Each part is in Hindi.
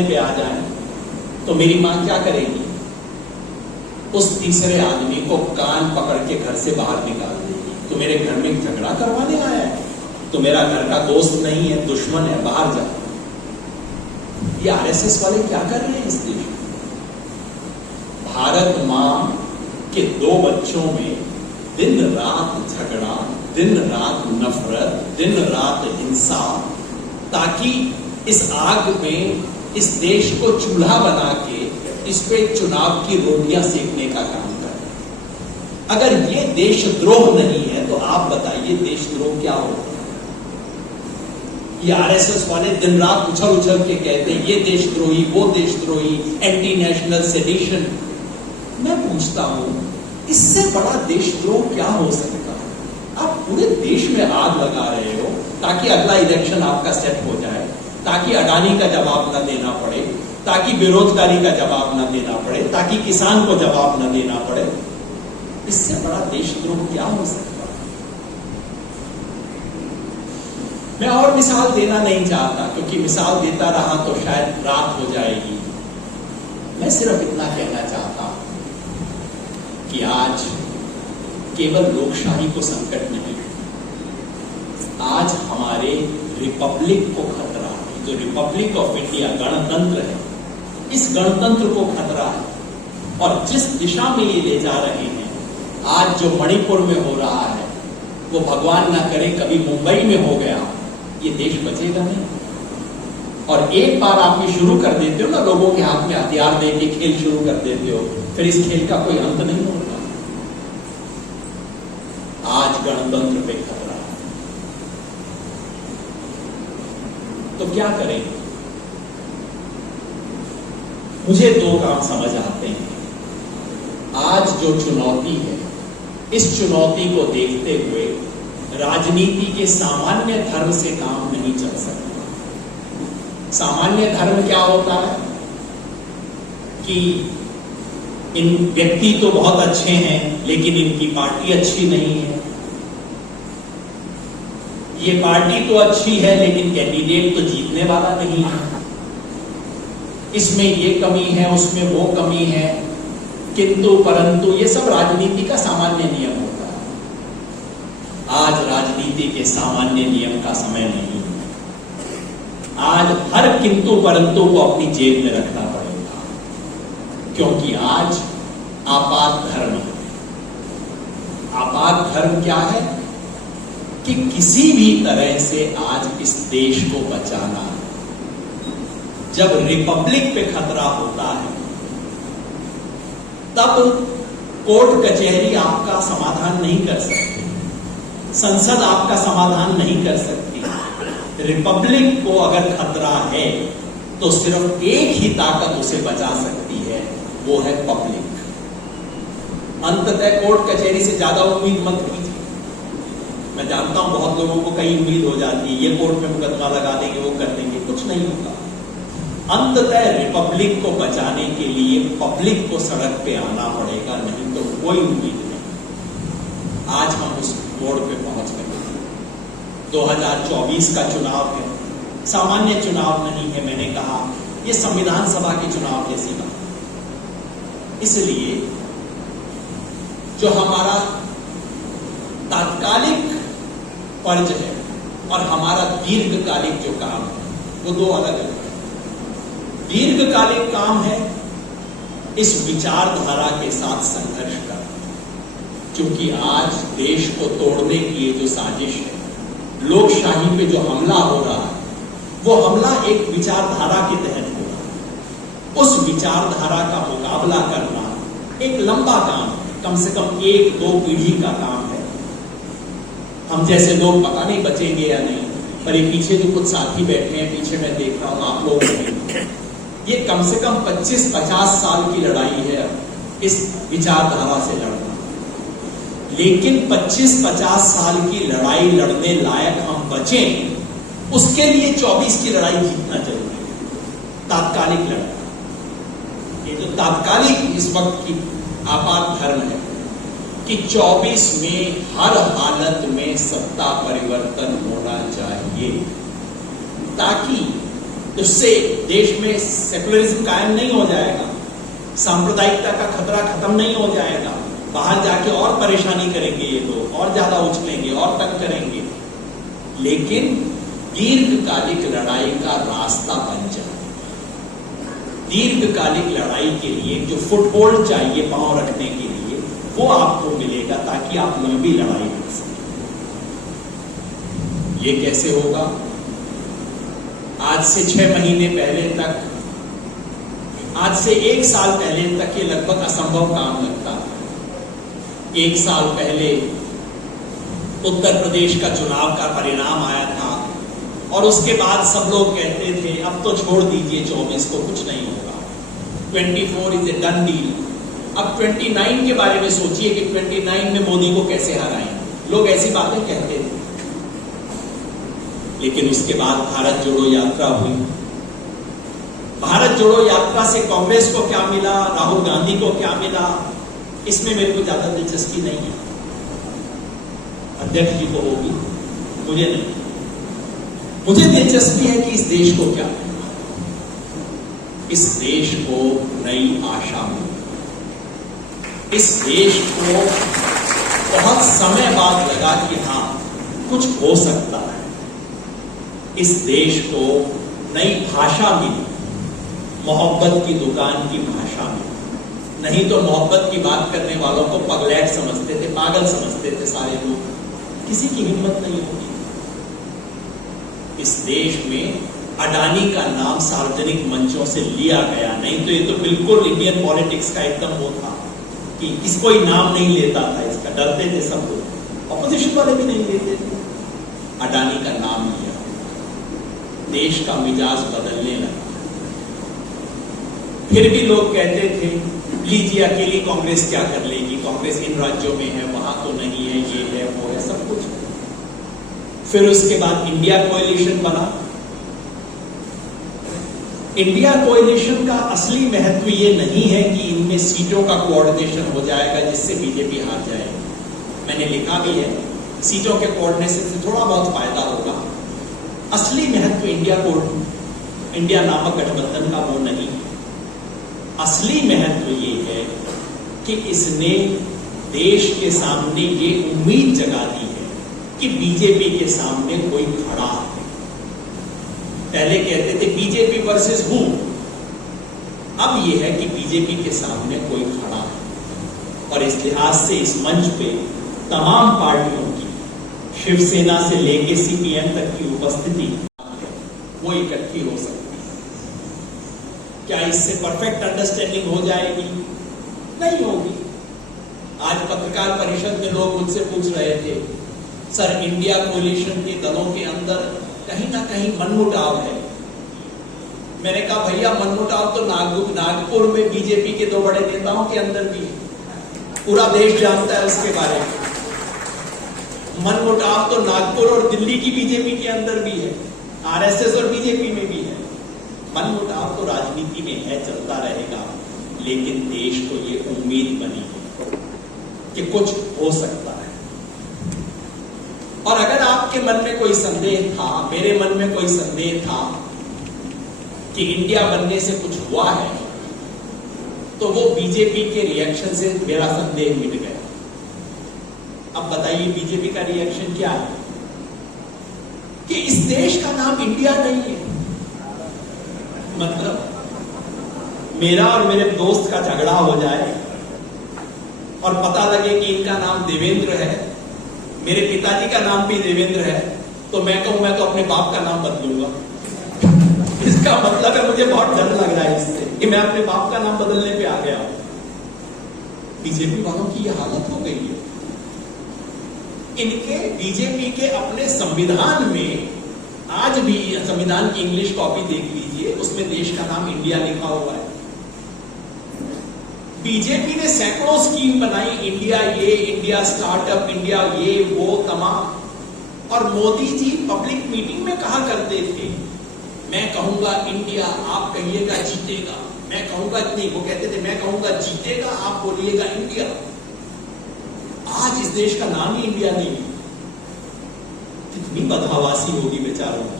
करने पे आ जाए तो मेरी मां क्या करेगी? उस तीसरे आदमी को कान पकड़ के घर से बाहर निकाल देगी। तो मेरे घर में झगड़ा करवाने आया है, तो मेरा घर का दोस्त नहीं है, दुश्मन है, बाहर जा। ये आरएसएस वाले क्या कर रहे हैं इस देश में? भारत मां के 2 बच्चों में दिन रात झगड़ा, दिन रात नफरत, दिन रात हिंसा, ताकि इस आग में इस देश को चूल्हा बना के इस पे चुनाव की रोटियां सेकने का काम करें। अगर ये देशद्रोह नहीं है तो आप बताइए देशद्रोह क्या होगा? ये आरएसएस वाले दिन रात उछल उछल के कहते हैं ये देशद्रोही, वो देशद्रोही, एंटी नेशनल सेडिशन। मैं पूछता हूं इससे बड़ा देशद्रोह क्या हो सकता है? आप पूरे देश में आग लगा रहे हो ताकि अगला इलेक्शन आपका सेट हो जाए, ताकि अडानी का जवाब न देना पड़े, ताकि बेरोजगारी का जवाब न देना पड़े, ताकि किसान को जवाब न देना पड़े। इससे बड़ा देशद्रोह क्या हो सकता है? मैं और मिसाल देना नहीं चाहता, क्योंकि मिसाल देता रहा तो शायद रात हो जाएगी। मैं सिर्फ इतना कहना चाहता हूं कि आज केवल लोकशाही को संकट नहीं, आज हमारे रिपब्लिक को खतरा है। जो रिपब्लिक ऑफ इंडिया गणतंत्र है, इस गणतंत्र को खतरा है। और जिस दिशा में ये ले जा रहे हैं, आज जो मणिपुर में हो रहा है वो भगवान ना करे कभी मुंबई में हो गया, ये देश बचेगा नहीं। और एक बार आप ये शुरू कर देते हो ना, लोगों के हाथ में हथियार दे के खेल शुरू कर देते हो, फिर इस खेल का कोई अंत नहीं होता। आज गणतंत्र पे खतरा है, तो क्या करें? मुझे 2 काम समझ आते हैं। आज जो चुनौती है, इस चुनौती को देखते हुए राजनीति के सामान्य धर्म से काम नहीं चल सकता। सामान्य धर्म क्या होता है कि इन व्यक्ति तो बहुत अच्छे हैं लेकिन इनकी पार्टी अच्छी नहीं है, ये पार्टी तो अच्छी है लेकिन कैंडिडेट तो जीतने वाला नहीं है, इसमें ये कमी है, उसमें वो कमी है, किंतु परंतु, ये सब राजनीति का सामान्य नियम होता है। आज राजनीति के सामान्य नियम का समय नहीं है। आज हर किंतु परंतु को अपनी जेब में रखना पड़ेगा, क्योंकि आज आपात धर्म है। आपात धर्म क्या है? कि किसी भी तरह से आज इस देश को बचाना है। जब रिपब्लिक पे खतरा होता है तब कोर्ट कचहरी आपका समाधान नहीं कर सकती, संसद आपका समाधान नहीं कर सकती। रिपब्लिक को अगर खतरा है तो सिर्फ एक ही ताकत उसे बचा सकती है, वो है पब्लिक। अंततः कोर्ट कचहरी से ज्यादा उम्मीद मत कीजिए। मैं जानता हूं बहुत लोगों को कई उम्मीद हो जाती है, ये कोर्ट में मुकदमा लगा देंगे, वो कर देंगे, कुछ नहीं होगा। अंततः रिपब्लिक को बचाने के लिए पब्लिक को सड़क पे आना पड़ेगा, नहीं तो कोई उम्मीद नहीं। आज हम उस मोड़ पे पहुंच गए। 2024 का चुनाव है, सामान्य चुनाव नहीं है। मैंने कहा ये संविधान सभा के चुनाव जैसी बात। इसलिए जो हमारा तात्कालिक फर्ज है और हमारा दीर्घकालिक जो काम है, वो 2 अलग अलग है। दीर्घकालिक काम है इस विचारधारा के साथ संघर्ष करना, क्योंकि आज देश को तोड़ने की ये जो साजिश है, लोकशाही पे जो हमला हो रहा है, वो हमला एक विचारधारा के तहत हो रहा है। उस विचारधारा का मुकाबला करना एक लंबा काम है, कम से कम 1-2 पीढ़ी का काम है। हम जैसे लोग पता नहीं बचेंगे या नहीं, पर ये पीछे जो कुछ साथी बैठे हैं, पीछे मैं देख रहा हूं आप लोग नहीं, ये कम से कम 25-50 साल की लड़ाई है इस विचारधारा से लड़ना। लेकिन 25-50 साल की लड़ाई लड़ने लायक हम बचें, उसके लिए 24 की लड़ाई जीतना जरूरी है। तात्कालिक लड़ाई, ये जो तात्कालिक इस वक्त की आपात धर्म है कि 24 में हर हालत में सत्ता परिवर्तन होना चाहिए, ताकि उससे देश में सेकुलरिज्म कायम नहीं हो जाएगा, सांप्रदायिकता का खतरा खत्म नहीं हो जाएगा। बाहर जाके और परेशानी करेंगे ये लोग, और ज्यादा उछलेंगे और तंग करेंगे। लेकिन दीर्घकालिक लड़ाई का रास्ता बन जाए। दीर्घकालिक लड़ाई के लिए जो फुटहोल्ड चाहिए पांव रखने के लिए, वो आपको मिलेगा ताकि आप लंबी लड़ाई लड़ सकें। ये कैसे होगा? आज से 6 महीने पहले तक, आज से 1 साल पहले तक ये लगभग असंभव काम लगता था। 1 साल पहले उत्तर प्रदेश का चुनाव का परिणाम आया था और उसके बाद सब लोग कहते थे अब तो छोड़ दीजिए 24 को, कुछ नहीं होगा, 24 इज ए डन डील। अब 29 के बारे में सोचिए कि 29 में मोदी को कैसे हराएं। लोग ऐसी बातें कहते थे। लेकिन उसके बाद भारत जोड़ो यात्रा हुई। भारत जोड़ो यात्रा से कांग्रेस को क्या मिला, राहुल गांधी को क्या मिला, इसमें मेरे को ज्यादा दिलचस्पी नहीं है। अध्यक्ष जी को होगी, मुझे नहीं। मुझे दिलचस्पी है कि इस देश को क्या मिला। इस देश को नई आशा मिली। इस देश को बहुत समय बाद लगा कि हां कुछ हो सकता है। इस देश को नई भाषा मिली, मोहब्बत की दुकान की भाषा मिली। नहीं तो मोहब्बत की बात करने वालों को पगलैट समझते थे, पागल समझते थे सारे लोग। किसी की हिम्मत नहीं होगी। इस देश में अडानी का नाम सार्वजनिक मंचों से लिया गया, नहीं तो ये तो बिल्कुल इंडियन पॉलिटिक्स का एकदम वो था कि किसको ही नाम नहीं लेता था, इसका डरते थे सब लोग, ऑपोजिशन वाले भी नहीं लेते थे। अडानी का नाम लिया, देश का मिजाज बदलने लगा। फिर भी लोग कहते थे लीजिए अकेली कांग्रेस क्या कर लेगी, कांग्रेस इन राज्यों में है, वहां तो नहीं है, ये है वो है, सब कुछ। फिर उसके बाद इंडिया कोएलिशन बना। इंडिया कोएलिशन का असली महत्व ये नहीं है कि इनमें सीटों का कोऑर्डिनेशन हो जाएगा जिससे बीजेपी हार जाएगी। मैंने लिखा भी है सीटों के कोऑर्डिनेशन से थोड़ा बहुत फायदा होगा। असली महत्व इंडिया नामक गठबंधन का वो नहीं है। असली महत्व ये है कि इसने देश के सामने ये उम्मीद जगा दी है कि बीजेपी के सामने कोई खड़ा है। पहले कहते थे बीजेपी वर्सेस हू, अब ये है कि बीजेपी के सामने कोई खड़ा है। और इस लिहाज से इस मंच पे तमाम पार्टियों की, शिवसेना से लेके सीपीएम तक की उपस्थिति वो इकट्ठी हो सकती है। क्या इससे परफेक्ट अंडरस्टैंडिंग हो जाएगी? नहीं होगी। आज पत्रकार परिषद में लोग मुझसे पूछ रहे थे, सर इंडिया कोलिशन के दलों के अंदर कहीं ना कहीं मनमुटाव है। मैंने कहा भैया मनमुटाव तो नागपुर में बीजेपी के 2 बड़े नेताओं के अंदर भी है, पूरा देश जानता है उसके बारे में। मनमुटाव तो नागपुर और दिल्ली की बीजेपी के अंदर भी है, आरएसएस और बीजेपी में भी है। मनमुटाव तो राजनीति में है, चलता रहेगा। लेकिन देश को ये उम्मीद बनी है कि कुछ हो सकता है। और अगर आपके मन में कोई संदेह था, मेरे मन में कोई संदेह था कि इंडिया बनने से कुछ हुआ है, तो वो बीजेपी के रिएक्शन से मेरा संदेह मिट गया। अब बताइए बीजेपी का रिएक्शन क्या है? कि इस देश का नाम इंडिया नहीं है। मतलब मेरा और मेरे दोस्त का झगड़ा हो जाए और पता लगे कि इनका नाम देवेंद्र है, मेरे पिताजी का नाम भी देवेंद्र है, तो मैं कहूं मैं तो अपने बाप का नाम बदलूंगा। इसका मतलब है मुझे बहुत डर लग रहा है इससे कि मैं अपने बाप का नाम बदलने पे आ गया हूं। बीजेपी वालों की यह हालत हो गई है। इनके बीजेपी के अपने संविधान में, आज भी संविधान की इंग्लिश कॉपी देख लीजिए, उसमें देश का नाम इंडिया लिखा हुआ है। बीजेपी ने सैकड़ों स्कीम बनाई, इंडिया ये, इंडिया स्टार्टअप, इंडिया ये वो तमाम। और मोदी जी पब्लिक मीटिंग में कहा करते थे, मैं कहूंगा इंडिया, आप कहिएगा जीतेगा। मैं कहूंगा नहीं, वो कहते थे मैं कहूंगा जीतेगा, आप बोलिएगा इंडिया। आज इस देश का नाम ही इंडिया नहीं है। कितनी बदहवासी होगी बेचारों की।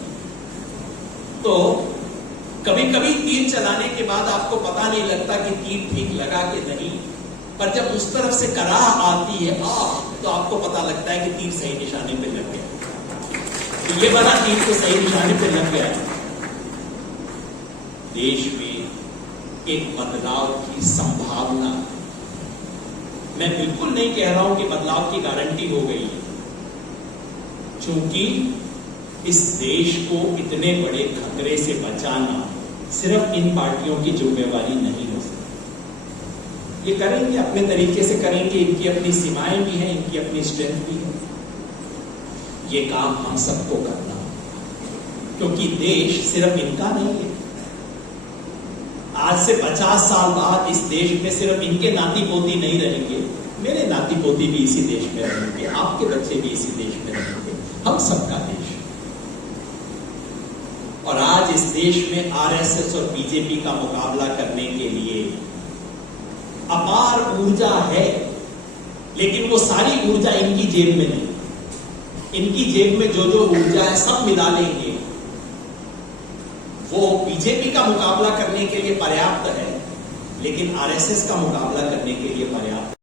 तो कभी कभी तीर चलाने के बाद आपको पता नहीं लगता कि तीर ठीक लगा कि नहीं, पर जब उस तरफ से कराह आती है तो आपको पता लगता है कि तीर सही निशाने पे लग गया। तो ये वाला तीर तो सही निशाने पे लग गया। देश में एक बदलाव की संभावना, मैं बिल्कुल नहीं कह रहा हूं कि बदलाव की गारंटी हो गई है, क्योंकि इस देश को इतने बड़े खतरे से बचाना सिर्फ इन पार्टियों की जिम्मेवारी नहीं हो सकती। ये करेंगे, अपने तरीके से करेंगे, इनकी अपनी सीमाएं भी हैं, इनकी अपनी स्ट्रेंथ भी है। ये काम हम सबको करना, क्योंकि देश सिर्फ इनका नहीं है। आज से 50 साल बाद इस देश में सिर्फ इनके नाती पोती नहीं रहेंगे, मेरे नाती पोती भी इसी देश में रहेंगे, आपके बच्चे भी इसी देश में रहेंगे, हम सबका देश। और आज इस देश में आरएसएस और बीजेपी का मुकाबला करने के लिए अपार ऊर्जा है, लेकिन वो सारी ऊर्जा इनकी जेब में नहीं। इनकी जेब में जो जो ऊर्जा है सब मिला लेंगे, वो बीजेपी का मुकाबला करने के लिए पर्याप्त है, लेकिन आरएसएस का मुकाबला करने के लिए पर्याप्त